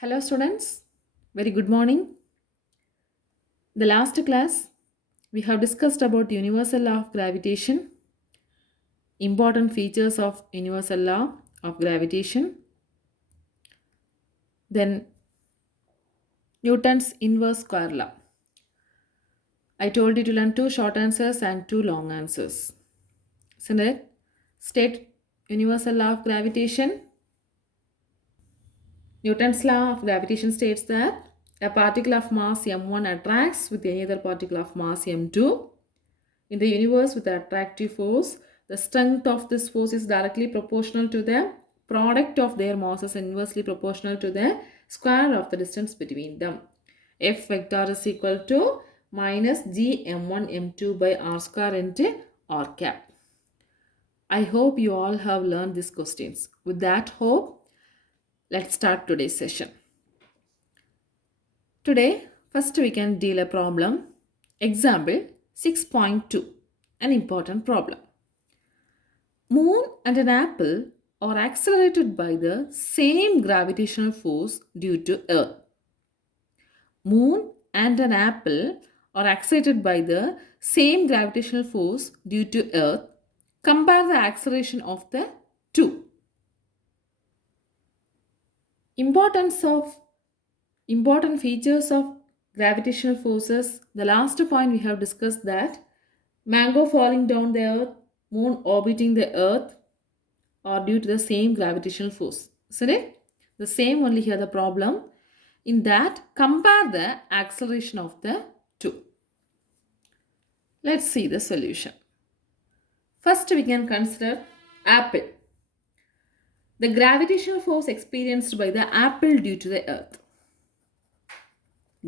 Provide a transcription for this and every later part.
Hello students, very good morning. The last class we have discussed about universal law of gravitation, important features of universal law of gravitation, then Newton's inverse square law. I told you to learn two short answers and two long answers. Isn't it? State universal law of gravitation. Newton's law of gravitation states that a particle of mass m1 attracts with any other particle of mass m2 in the universe with the attractive force. The strength of this force is directly proportional to the product of their masses, inversely proportional to the square of the distance between them. F vector is equal to minus g m1 m2 by r square into r cap. I hope you all have learned these questions. With that hope, let's start today's session. Today, first we can deal a problem. Example 6.2, an important problem. Moon and an apple are accelerated by the same gravitational force due to Earth. Moon and an apple are accelerated by the same gravitational force due to Earth. Compare the acceleration of the two. Important features of gravitational forces. The last point we have discussed that mango falling down the earth, moon orbiting the earth are due to the same gravitational force. Isn't it? The same only here the problem. In that, compare the acceleration of the two. Let's see the solution. First, we can consider apple. The gravitational force experienced by the apple due to the earth.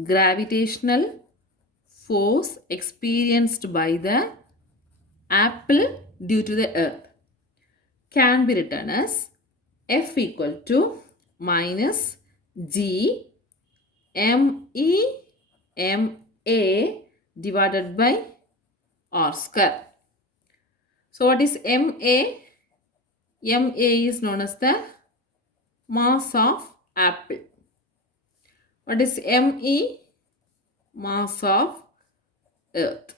Gravitational force experienced by the apple due to the earth can be written as F equal to minus G M E M A divided by R square. So what is M A? M A is known as the mass of apple. What is M E? Mass of earth.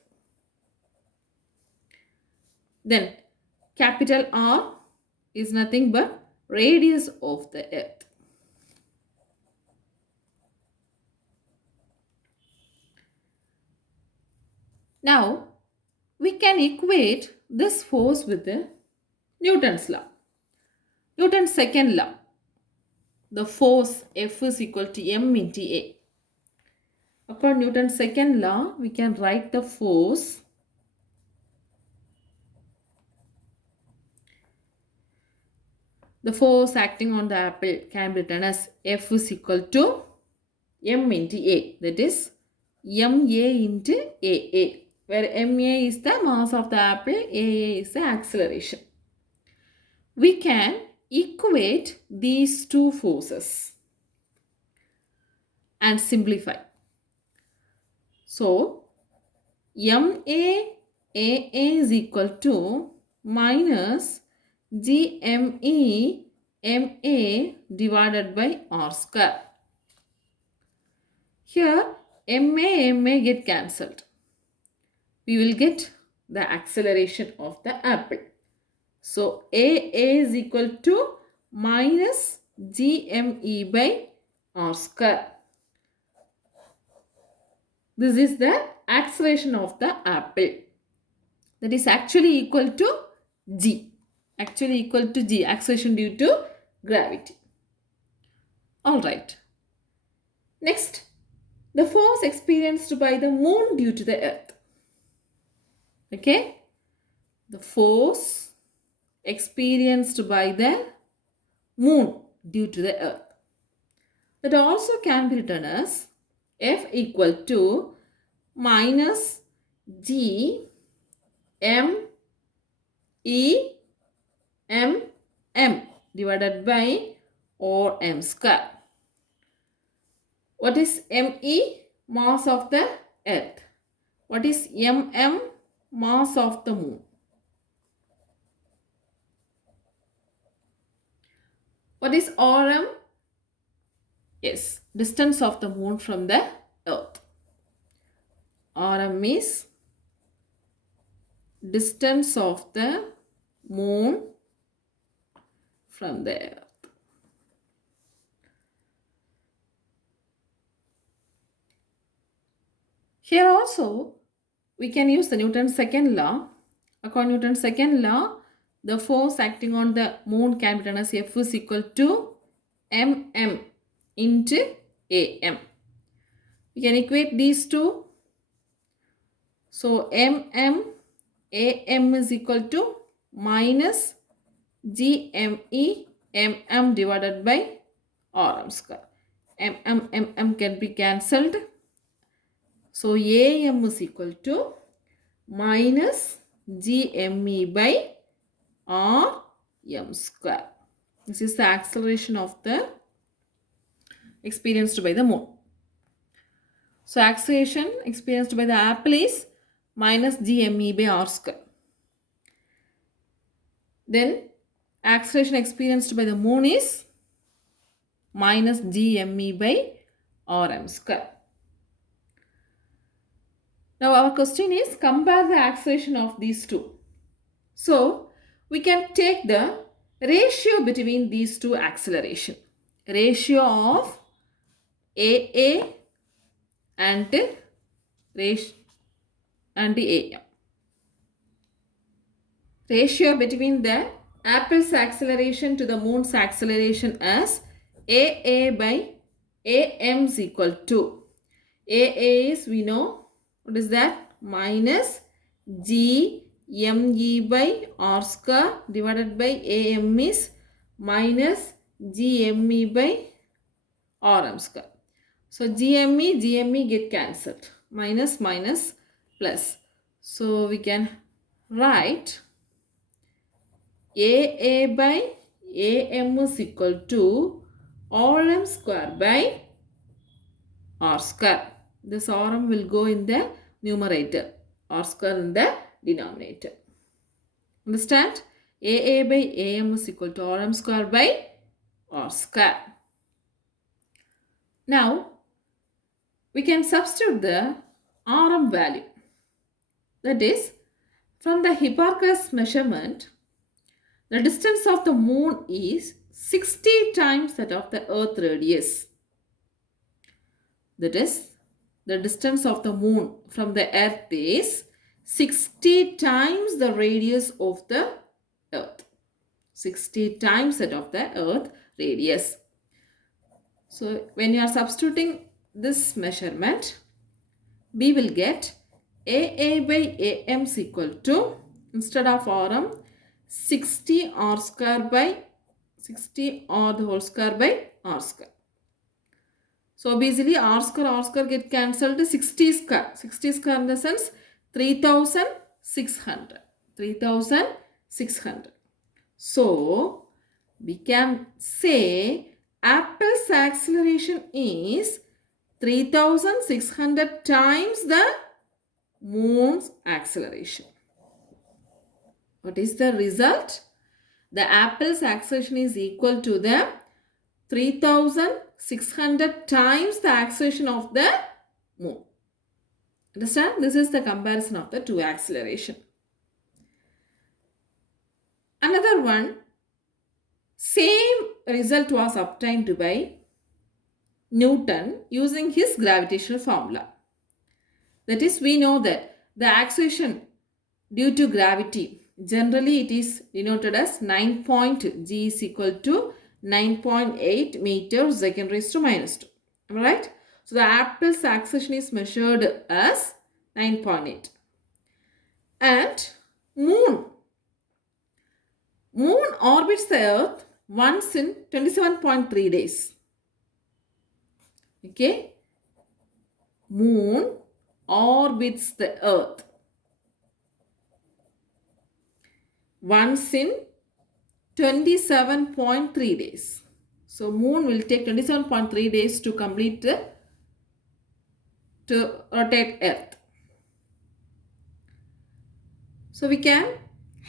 Then capital R is nothing but radius of the earth. Now we can equate this force with the Newton's law. Newton's second law. The force F is equal to m into A. According to Newton's second law, we can write the force acting on the apple can be written as F is equal to m into A. That is ma into AA, where ma is the mass of the apple, AA is the acceleration. We can equate these two forces and simplify. So, ma is equal to minus gme ma divided by r square. Here, ma get cancelled. We will get the acceleration of the apple. So, A is equal to minus gme by r square. This is the acceleration of the apple. That is actually equal to g. Actually equal to g, acceleration due to gravity. Alright. Next, the force experienced by the moon due to the earth. Okay. The force experienced by the moon due to the earth. That also can be written as F equal to minus G M E M M divided by or M square. What is ME? Mass of the earth. What is MM? Mass of the moon. What is RM? Yes, distance of the moon from the earth. RM is distance of the moon from the earth. Here also we can use the Newton's second law. According to Newton's second law, the force acting on the moon can be written as F is equal to mm into am. We can equate these two. So mm am is equal to minus gme mm divided by rm square. Mm can be cancelled. So am is equal to minus gme by rm square. This is the acceleration of the experienced by the moon. So acceleration experienced by the apple is minus gme by r square. Then acceleration experienced by the moon is minus gme by rm square. Now our question is compare the acceleration of these two. So we can take the ratio between these two acceleration. Ratio of AA and AM. Ratio between the apple's acceleration to the moon's acceleration as AA by AM is equal to AA is, we know, what is that? Minus GME by R square divided by AM is minus GME by RM square. So GME get cancelled. Minus minus plus. So we can write AA by AM is equal to RM square by R square. This RM will go in the numerator. R square in the denominator. Understand? AA by AM is equal to RM square by R square. Now, we can substitute the RM value. That is, from the Hipparchus measurement, the distance of the moon is 60 times that of the earth radius. That is, the distance of the moon from the earth is 60 times the radius of the earth. 60 times that of the earth radius. So when you are substituting this measurement, we will get AA by AM is equal to, instead of RM, 60 R square by 60 R the whole square by R square. So basically R square get cancelled, 60 square. 60 square in the sense 3600. 3600. So we can say Apple's acceleration is 3600 times the moon's acceleration. What is the result? The Apple's acceleration is equal to the 3600 times the acceleration of the moon. Understand? This is the comparison of the two acceleration. Another one, same result was obtained by Newton using his gravitational formula. That is, we know that the acceleration due to gravity, generally it is denoted as 9 point g is equal to 9.8 meters second raised to minus 2. Am I right? So the Apple's acceleration is measured as 9.8. And moon orbits the earth once in 27.3 days. Okay? Moon orbits the earth once in 27.3 days. So moon will take 27.3 days to complete to rotate earth. So we can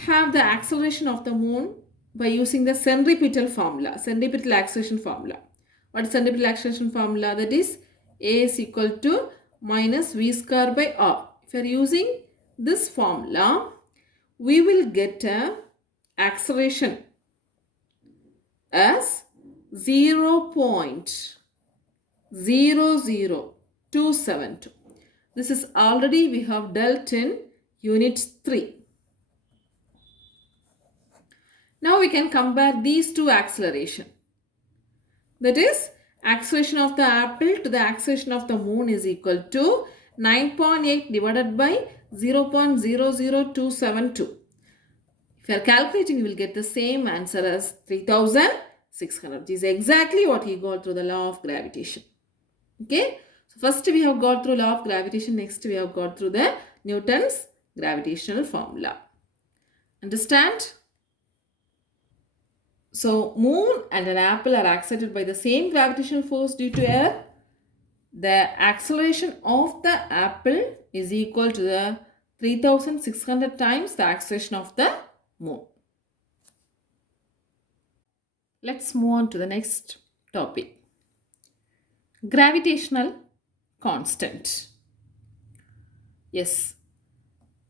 have the acceleration of the moon by using the centripetal formula, centripetal acceleration formula. What is centripetal acceleration formula? That is A is equal to minus v square by r. If you are using this formula, we will get a acceleration as 0.00272. This is already we have dealt in unit 3. Now we can compare these two acceleration. That is, acceleration of the apple to the acceleration of the moon is equal to 9.8 divided by 0.00272. If you are calculating, you will get the same answer as 3600. This is exactly what he got through the law of gravitation. Okay. So first we have got through law of gravitation. Next we have got through the Newton's gravitational formula. Understand? So moon and an apple are accelerated by the same gravitational force due to Earth. The acceleration of the apple is equal to the 3600 times the acceleration of the moon. Let's move on to the next topic. Gravitational constant. Yes,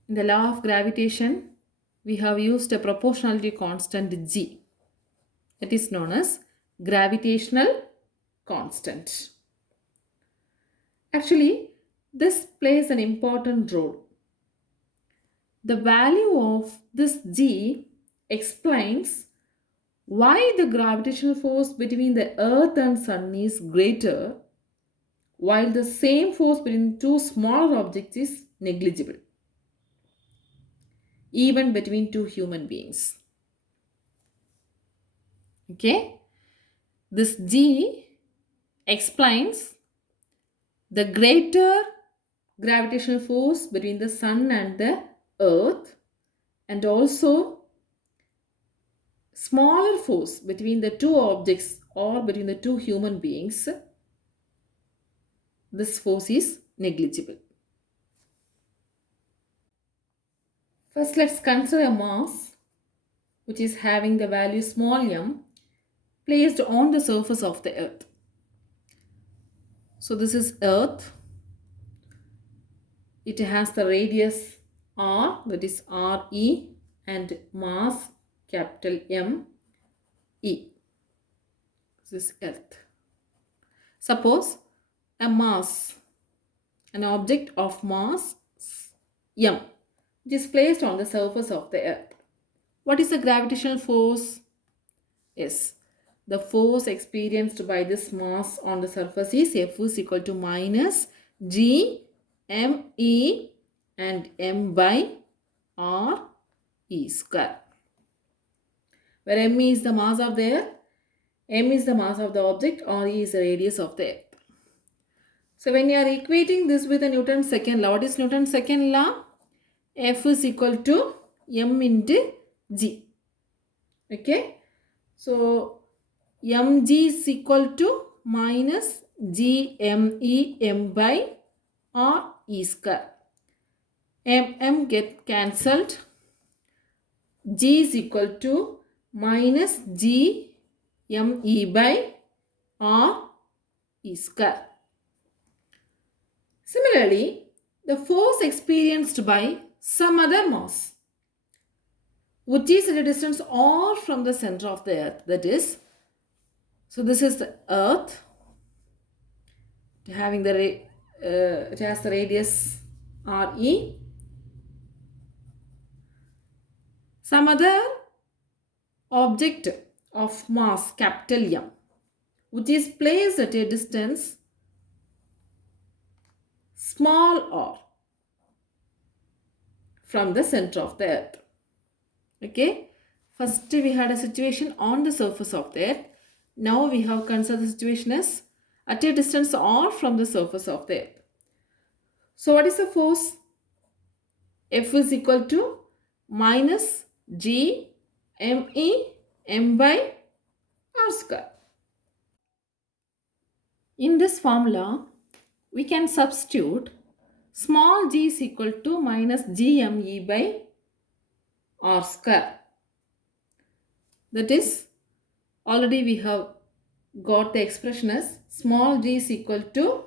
in the law of gravitation, we have used a proportionality constant G. That is known as gravitational constant. Actually, this plays an important role. The value of this G explains why the gravitational force between the Earth and Sun is greater, while the same force between two smaller objects is negligible, even between two human beings. Okay? This G explains the greater gravitational force between the Sun and the Earth, and also smaller force between the two objects or between the two human beings. This force is negligible. First, let's consider a mass which is having the value small m placed on the surface of the Earth. So this is Earth. It has the radius r, that is Re, and mass capital M E. This is Earth. Suppose a mass, an object of mass m, which is placed on the surface of the Earth. What is the gravitational force? Yes, the force experienced by this mass on the surface is F is equal to minus G m E and m by r e square, where m is the mass of the Earth, m is the mass of the object, r e is the radius of the Earth. So when you are equating this with the Newton's second law, what is Newton's second law? F is equal to m into g. Okay. So mg is equal to minus gme m by r e square. M get cancelled. G is equal to minus g me by r e square. Similarly, the force experienced by some other mass which is at a distance r from the center of the Earth, that is, so this is the Earth having the it has the radius Re. Some other object of mass capital M which is placed at a distance small r from the center of the Earth. Okay, first we had a situation on the surface of the Earth. Now we have considered the situation as at a distance r from the surface of the Earth. So what is the force? F is equal to minus g me m by r square. In this formula, we can substitute small g is equal to minus gme by r square. That is, already we have got the expression as small g is equal to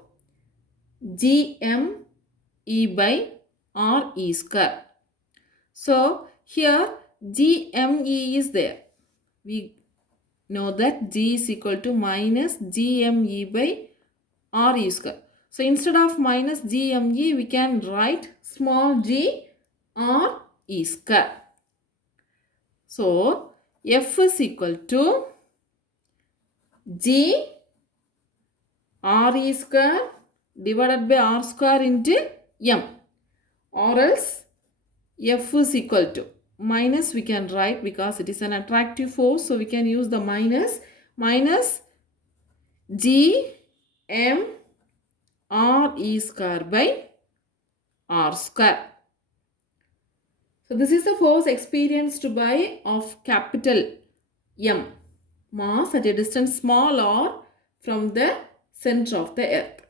gm e by r e square. So here gme is there. We know that g is equal to minus gme by r e square. So instead of minus gme, we can write small g r e square. So F is equal to g r e square divided by r square into m, or else F is equal to minus we can write because it is an attractive force, so we can use the minus g m r e square by r square. So this is the force experienced by of capital M, mass at a distance small r from the center of the earth.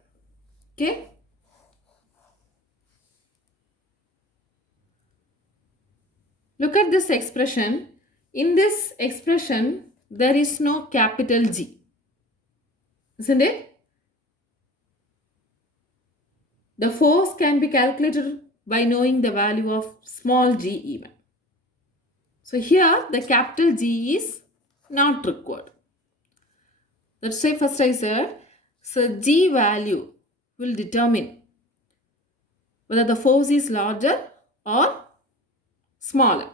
Okay. Look at this expression. In this expression, there is no capital G, isn't it? The force can be calculated by knowing the value of small g even. So here the capital G is not required. Let's say first I said, so G value will determine whether the force is larger or smaller.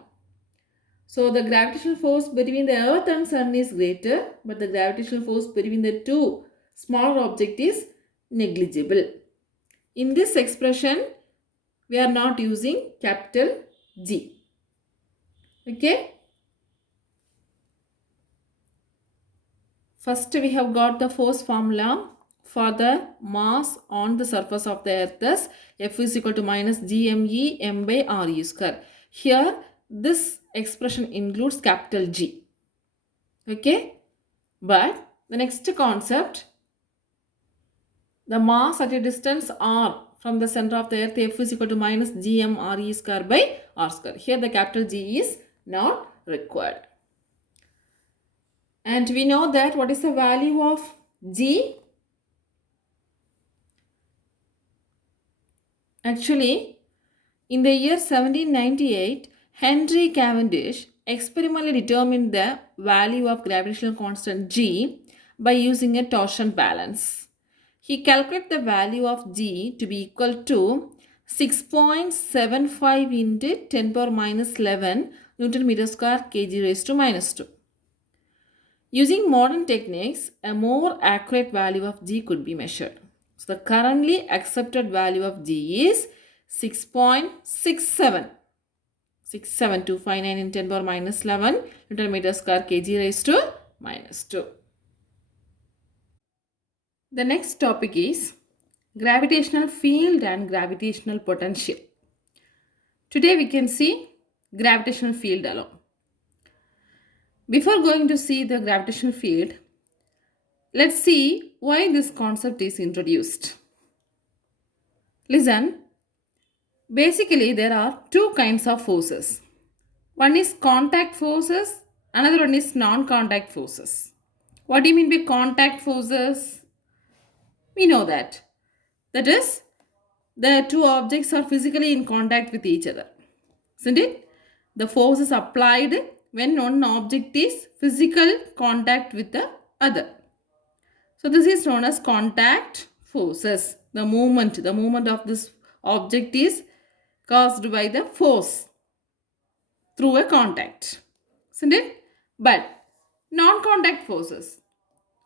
So the gravitational force between the earth and sun is greater, but the gravitational force between the two smaller objects is negligible. In this expression, we are not using capital G. Okay. First, we have got the force formula for the mass on the surface of the earth as F is equal to minus gme m by r e square. Here, this expression includes capital G. Okay. But the next concept, the mass at a distance r from the center of the earth, F is equal to minus gm r e square by r square. Here the capital G is not required. And we know that what is the value of G? Actually, in the year 1798, Henry Cavendish experimentally determined the value of gravitational constant G by using a torsion balance. He calculated the value of G to be equal to 6.75 into 10 power minus 11 Newton meter square kg raised to minus 2. Using modern techniques, a more accurate value of G could be measured. So the currently accepted value of G is 6.67. 67259 in 10 power minus 11 Newton meter square kg raised to minus 2. The next topic is gravitational field and gravitational potential. Today we can see gravitational field alone. Before going to see the gravitational field, let's see why this concept is introduced. Listen, basically there are two kinds of forces. One is contact forces, another one is non-contact forces. What do you mean by contact forces? We know that. That is, the two objects are physically in contact with each other. Isn't it? The force is applied when one object is physical contact with the other. So this is known as contact forces. The movement of this object is caused by the force through a contact. Isn't it? But non-contact forces.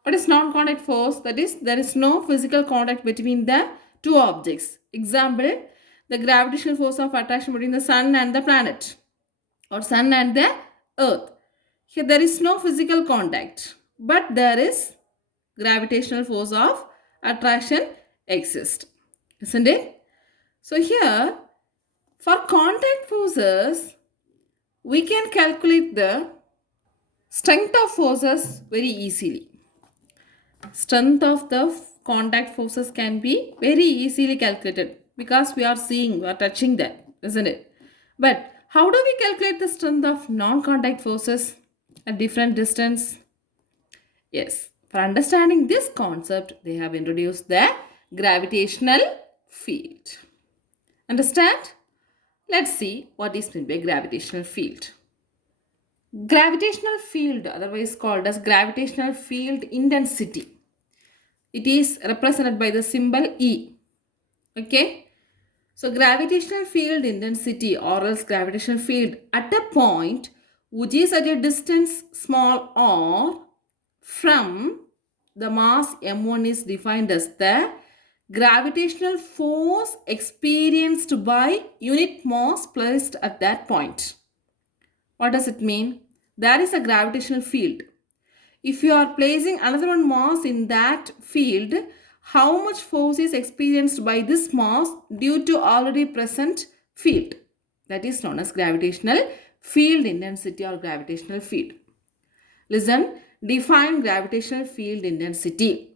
What is non-contact force? That is, there is no physical contact between the two objects. Example, the gravitational force of attraction between the sun and the planet, or sun and the earth. Here there is no physical contact, but there is gravitational force of attraction exists. Isn't it? So here, for contact forces, we can calculate the strength of forces very easily. Strength of the contact forces can be very easily calculated because we are touching that, isn't it? But how do we calculate the strength of non-contact forces at different distance? Yes, For understanding this concept, they have introduced the gravitational field. Understand? Let's see what is meant by gravitational field. Gravitational field, otherwise called as gravitational field intensity. It is represented by the symbol E. Okay? So gravitational field intensity or else gravitational field at a point which is at a distance small r from the mass m1 is defined as the gravitational force experienced by unit mass placed at that point. What does it mean? There is a gravitational field. If you are placing another one mass in that field, how much force is experienced by this mass due to already present field? That is known as gravitational field intensity or gravitational field. Listen, define gravitational field intensity.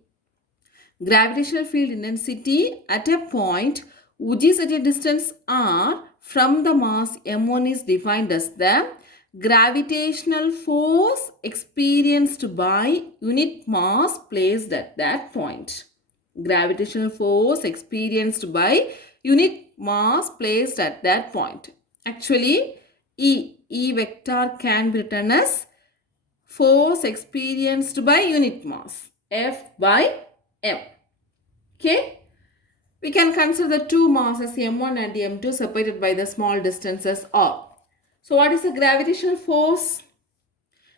Gravitational field intensity at a point which is at a distance r from the mass m1 is defined as the gravitational force experienced by unit mass placed at that point. Gravitational force experienced by unit mass placed at that point. Actually, E vector can be written as force experienced by unit mass, F by M. Okay? We can consider the two masses M1 and M2 separated by the small distances R. So what is the gravitational force?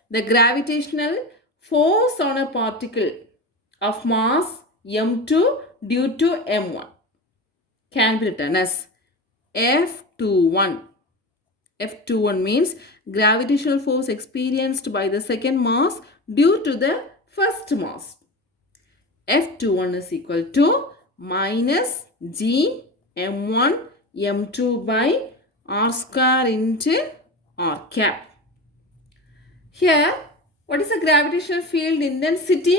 The gravitational force on a particle of mass M2 due to M1 can be written as F21. F21 means gravitational force experienced by the second mass due to the first mass. F21 is equal to minus G M1 M2 by R square into R cap. Here, what is the gravitational field intensity?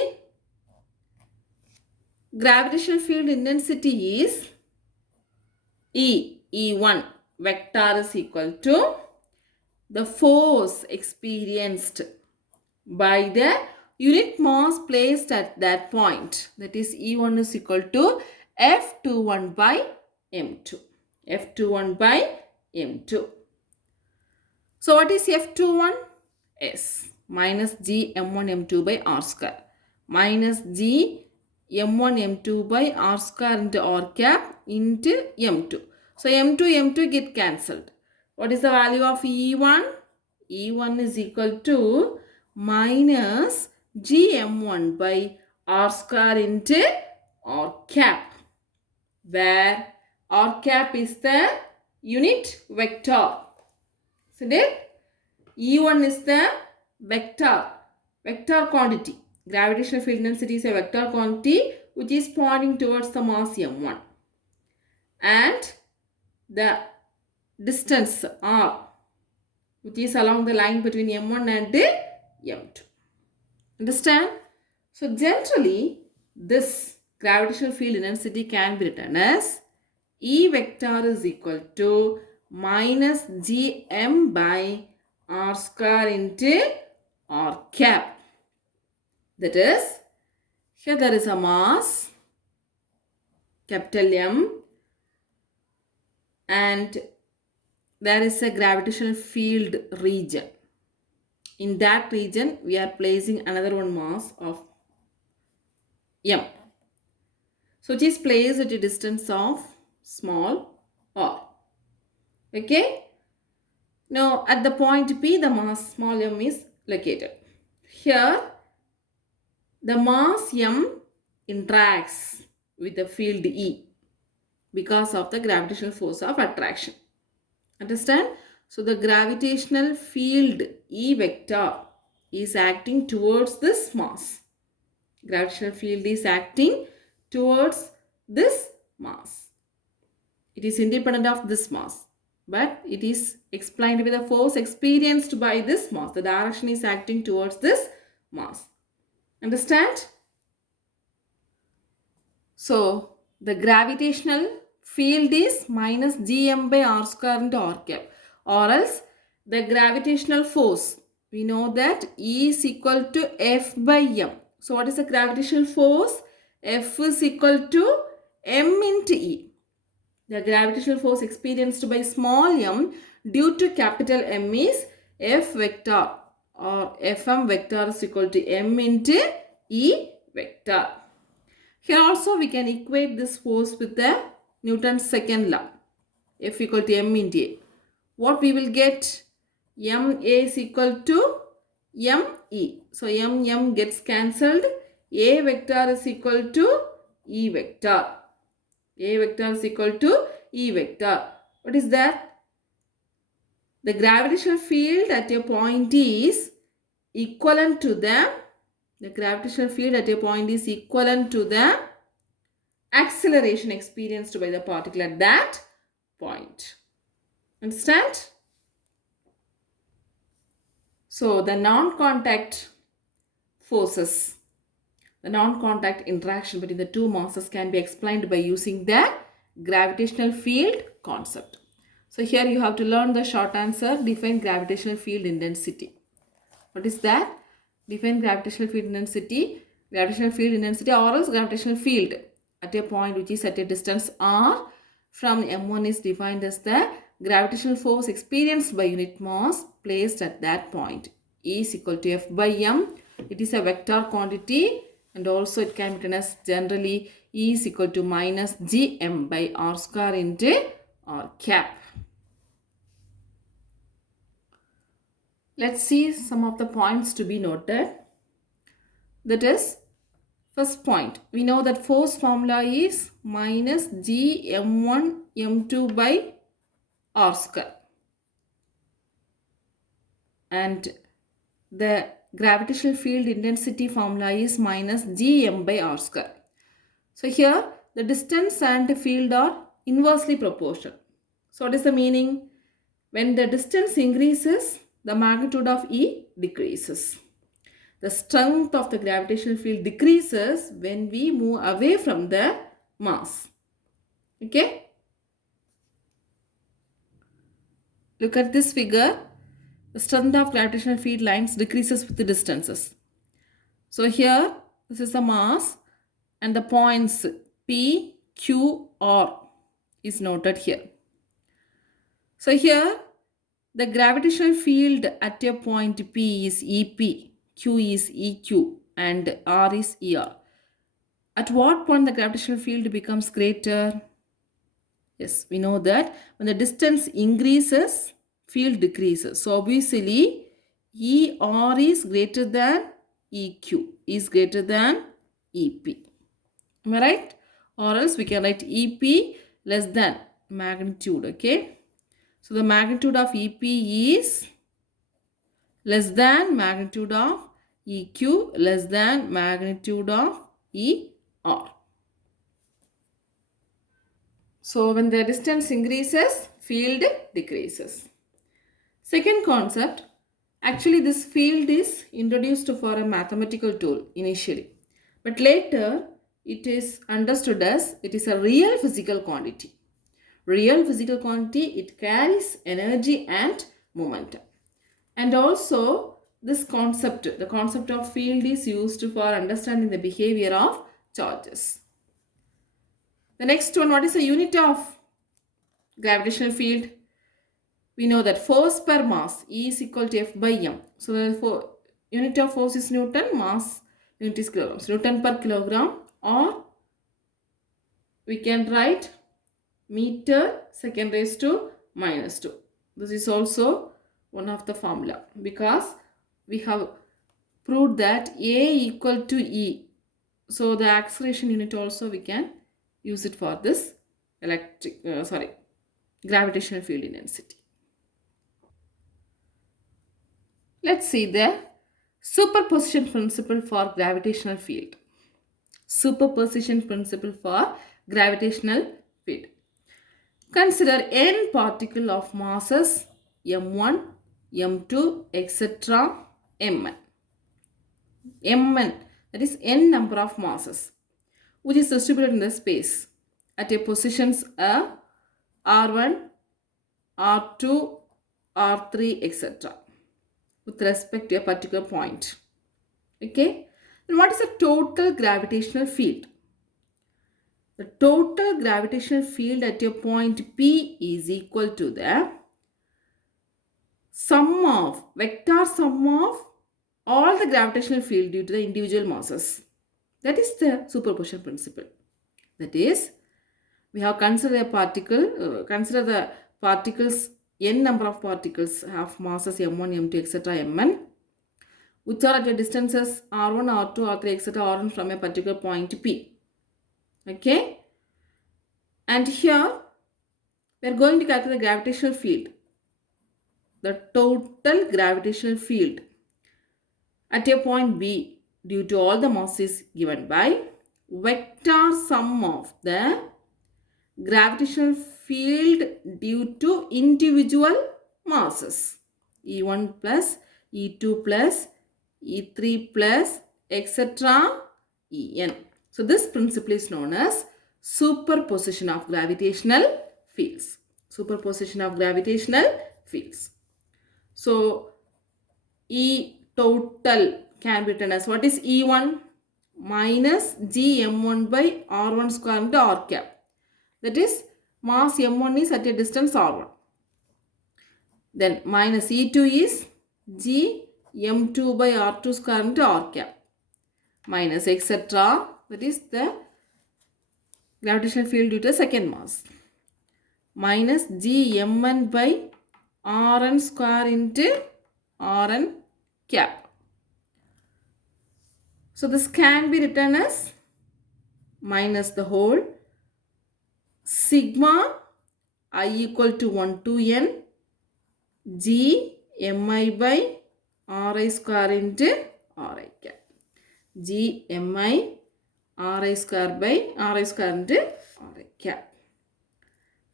Gravitational field intensity is E1 vector is equal to the force experienced by the unit mass placed at that point. That is E1 is equal to F21 by M2. F21 by M2. So what is F21? S minus G M1 M2 by R square minus G M1 M2 by R square into R cap into M2. So M2 M2 get cancelled. What is the value of E1? E1 is equal to minus GM1 by R square into R cap, where R cap is the unit vector. Isn't it? E1 is the vector quantity. Gravitational field intensity is a vector quantity which is pointing towards the mass M1. And the distance R, which is along the line between M1 and M2. Understand? So generally, this gravitational field intensity can be written as E vector is equal to minus Gm by R square into R cap. That is, here there is a mass, capital M, and there is a gravitational field region. In that region, we are placing another one mass of M. So it is placed at a distance of small r. Okay. Now at the point P, the mass small m is located. Here, the mass m interacts with the field E because of the gravitational force of attraction. Understand? So the gravitational field E vector is acting towards this mass. Gravitational field is acting towards this mass. It is independent of this mass, but it is explained with the force experienced by this mass. The direction is acting towards this mass. Understand? So the gravitational field is minus Gm by R square into R cap, or else the gravitational force, we know that E is equal to F by M. So what is the gravitational force? F is equal to m into E. The gravitational force experienced by small m due to capital M is F vector, or Fm vector is equal to m into E vector. Here also we can equate this force with the Newton's second law. F equal to m into A. What we will get? Ma is equal to me. So m gets cancelled. A vector is equal to E vector. A vector is equal to E vector. What is that? The gravitational field at a point is equivalent to the gravitational field at a point is equivalent to the acceleration experienced by the particle at that point. Understand? So the non-contact forces, the non-contact interaction between the two masses can be explained by using the gravitational field concept. So here you have to learn the short answer, define gravitational field intensity. What is that? Define gravitational field intensity. Gravitational field intensity or else gravitational field at a point which is at a distance r from m1 is defined as the gravitational force experienced by unit mass placed at that point. E is equal to F by m. It is a vector quantity and also it can be written as generally E is equal to minus gm by r square into r cap. Let's see some of the points to be noted. That is, first point, we know that force formula is minus g m1 m2 by r square. And the gravitational field intensity formula is minus gm by r square. So here the distance and field are inversely proportional. So what is the meaning? When the distance increases, the magnitude of E decreases. The strength of the gravitational field decreases when we move away from the mass. Okay? Look at this figure. The strength of gravitational field lines decreases with the distances. So here, this is the mass and the points P, Q, R is noted here. So here, the gravitational field at a point P is EP, Q is EQ, and R is ER. At what point the gravitational field becomes greater? Yes, we know that when the distance increases, field decreases. So obviously, ER is greater than EQ, is greater than EP. Am I right? Or else we can write EP less than magnitude, okay? So the magnitude of EP is less than magnitude of EQ less than magnitude of ER. So when the distance increases, field decreases. Second concept, actually this field is introduced for a mathematical tool initially. But later it is understood as it is a real physical quantity. Real physical quantity, it carries energy and momentum. And also this concept, the concept of field is used for understanding the behavior of charges. The next one, what is the unit of gravitational field? We know that force per mass E is equal to F by m. So the unit of force is Newton, mass unit is kilograms. Newton per kilogram, or we can write meter second raised to minus 2. This is also one of the formula because we have proved that A equal to E. So the acceleration unit also we can use it for this gravitational field intensity. Let's see the superposition principle for gravitational field. Superposition principle for gravitational field. Consider n particle of masses m1, m2, etc. mn. Mn, that is n number of masses, which is distributed in the space at a positions r1, r2, r3, etc. with respect to a particular point. Okay, And what is the total gravitational field? The total gravitational field at a point P is equal to the vector sum of all the gravitational field due to the individual masses. That is the superposition principle. That is, we have considered consider the particles, n number of particles have masses m1, m2, etc. mn, which are at the distances r1, r2, r3, etc. rn from a particular point P. Okay? And here, we are going to calculate the gravitational field. The total gravitational field at a point B due to all the mass is given by vector sum of the gravitational field due to individual masses. E1 plus, E2 plus, E3 plus, etc. En. So this principle is known as superposition of gravitational fields. Superposition of gravitational fields. So E total can be written as, what is E1? Minus Gm1 by R1 square into R cap. That is, mass m1 is at a distance r1. Then minus E2 is G m2 by r2 square into r cap. Minus etc. That is the gravitational field due to the second mass. Minus G m1 by rn square into rn cap. So this can be written as minus the whole sigma I equal to 1 to n G mi by ri square into ri cap. G mi ri square by ri square into ri cap.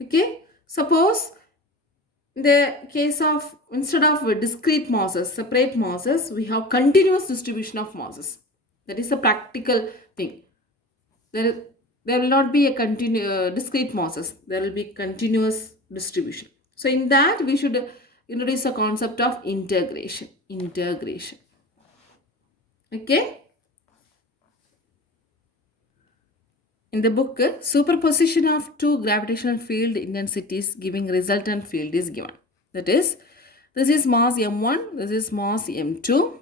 Okay. Suppose in the case of, instead of discrete masses, separate masses, we have continuous distribution of masses. That is a practical thing. There will not be a discrete masses. There will be continuous distribution. So in that, we should introduce a concept of integration. Okay. In the book, superposition of two gravitational field intensities giving resultant field is given. That is, this is mass m1, this is mass m2.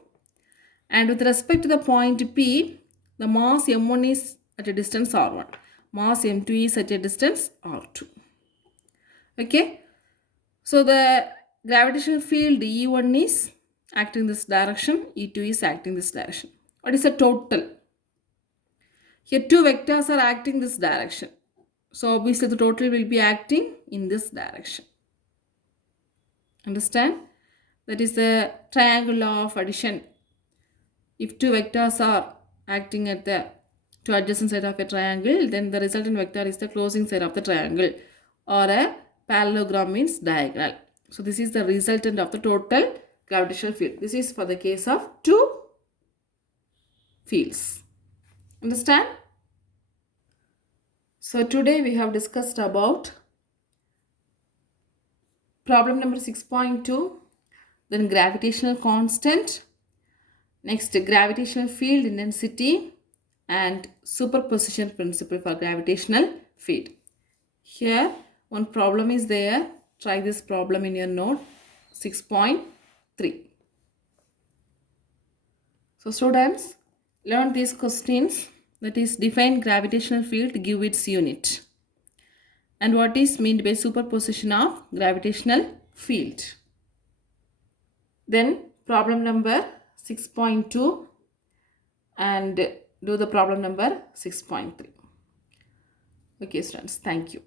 And with respect to the point P, the mass m1 is at a distance r1. Mass m2 is at a distance r2. Okay. So the gravitational field E1 is acting this direction, E2 is acting this direction. What is the total? Here two vectors are acting this direction. So obviously the total will be acting in this direction. Understand? That is the triangle law of addition. If two vectors are acting at the two adjacent sides of a triangle, then the resultant vector is the closing side of the triangle, or a parallelogram means diagonal. So this is the resultant of the total gravitational field. This is for the case of two fields. Understand? So today we have discussed about problem number 6.2, then gravitational constant, next gravitational field intensity, and superposition principle for gravitational field. Here one problem is there. Try this problem in your note 6.3. So students, learn these questions. That is, define gravitational field, give its unit. And what is meant by superposition of gravitational field. Then problem number 6.2 and do the problem number 6.3. Okay students, thank you.